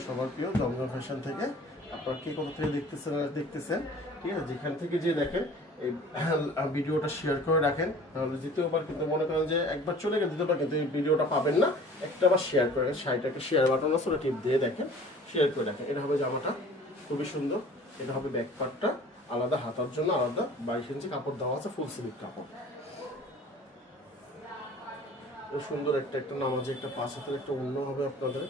আপনাদের সবার প্রিয় জমজম ফ্যাশন থেকে। আপনারা কে কোথা থেকে দেখতেছেন ঠিক আছে, যেখান থেকে যে দেখেন এই ভিডিওটা শেয়ার করে রাখেন, তাহলে দ্বিতীয়বার কিন্তু মনে করেন যে একবার চলে গেলে দ্বিতীয়বার কিন্তু এই ভিডিওটা পাবেন না। একটা বার শেয়ার করে শাড়িটাকে শেয়ার বাটন আছে, টিপ দিয়ে দেখেন, শেয়ার করে রাখেন। এটা হবে জামাটা, খুবই সুন্দর। এটা হবে ব্যাক পার্টটা, আলাদা হাতার জন্য আলাদা 22 ইঞ্চি কাপড় দেওয়া আছে, ফুল স্লিভ কাপড়। সুন্দর একটা নামাজে একটা 5 হাতের একটা ওড়না হবে আপনাদের।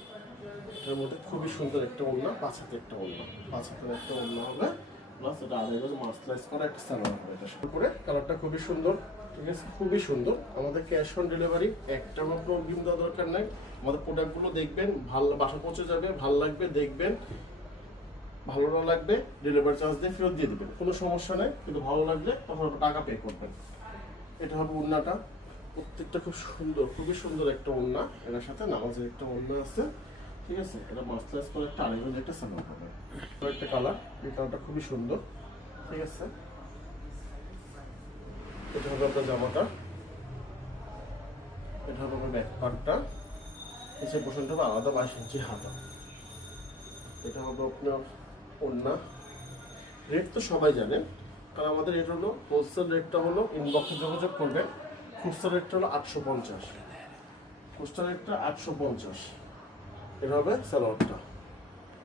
এটার মধ্যে খুবই সুন্দর একটা ওড়না, 5 হাতের একটা ওড়না, 5 হাতের একটা ওড়না হবে, প্লাস এটা আড়াই মাসলাইজ করা একটা সালোয়ার হবে। এটা শুরু করে কালারটা খুবই সুন্দর, ঠিক আছে, খুবই সুন্দর। আমাদের ক্যাশ অন ডেলিভারি, একটা মাত্র অগ্রিম দেওয়ার দরকার নাই। আমাদের প্রোডাক্টগুলো দেখবেন, ভালো বাসা পৌঁছে যাবে, ভালো লাগবে দেখবেন, ভালো না লাগবে ডেলিভারি চার্জ দিয়ে ফেরত দিয়ে দেবেন, কোনো সমস্যা নেই। কিন্তু ভালো লাগলে তখন টাকা পে করবেন। এটা হবে ওড়নাটা, প্রত্যেকটা খুব সুন্দর, খুবই সুন্দর একটা ওড়না। এটার সাথে নামাজের একটা ওড়না আছে, ঠিক আছে। এটা মাসলাইজ করে একটা আড়াই গজ একটা সালোয়ার হবে, একটা কালার। এই কালারটা খুবই সুন্দর, ঠিক আছে। এটা হবে আপনার জামাটা, এটা হবে আপনার ব্যাক পার্টটা, নিচে পোর্শনটা হবে আলাদা 22 ইঞ্চি হাতা। এটা হবে আপনার ওড়না। রেট তো সবাই জানেন, কারণ আমাদের রেট হলো হোলসেল রেটটা হলো, ইনবক্সে যোগাযোগ করবেন। খুচরা রেটটা হলো 850, খুচরা রেটটা 850। এটা হবে সালোয়ারটা।